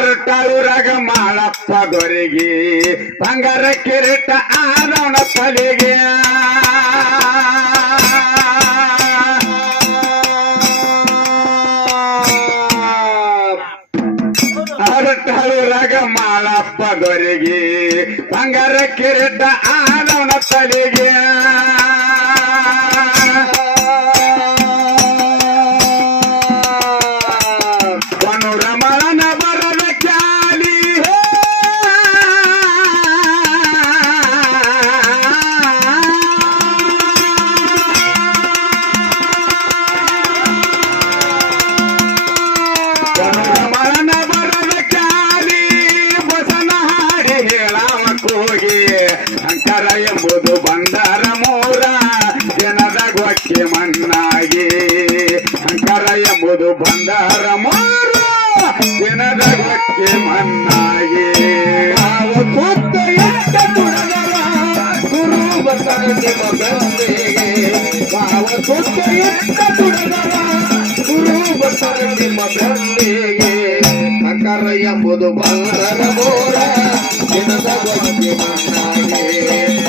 ಅರಟಾಳೂರಾಗ ಮಾಳಪ್ಪ ದೊರೆಗೆ ಬಂಗಾರ ಕಿರೀಟ ಆದವನ ತಲೆಗೆ ಅರಟಾಳೂರಾಗ ಮಾಳಪ್ಪ ದೊರೆಗೆ ಬಂಗಾರ ಕಿರೀಟ ಆದವನ ತಲೆಗೆ ಅಂಕರ ಎಂಬುದು ಬಂದರ ಮೂರ ಜನದ ಗೊಕ್ಕೆ ಮಣ್ಣಾಗಿ ಅಂಕರ ಎಂಬುದು ಬಂದರ ಮೂರ ಜನದ ಗೊಕ್ಕೆ ಮಣ್ಣಾಗಿ ಸುತ್ತ ಎಷ್ಟ ತುಡದರ ಗುರು ಬರ್ತಾರ ನಿಮ್ಮ ಬೆಂದಿಗೆ ಸುತ್ತ ಎಷ್ಟ ತುಡದರ ಗುರು ಬರ್ತಾರ ನಿಮ್ಮ ಬೆಂದಿಗೆ ಅಂಕರ ಎಂಬುದು ಬಂದರ ಮೂರ ಜನದ ಗೊಕ್ಕೆ ಮಣ್ಣಾಗಿ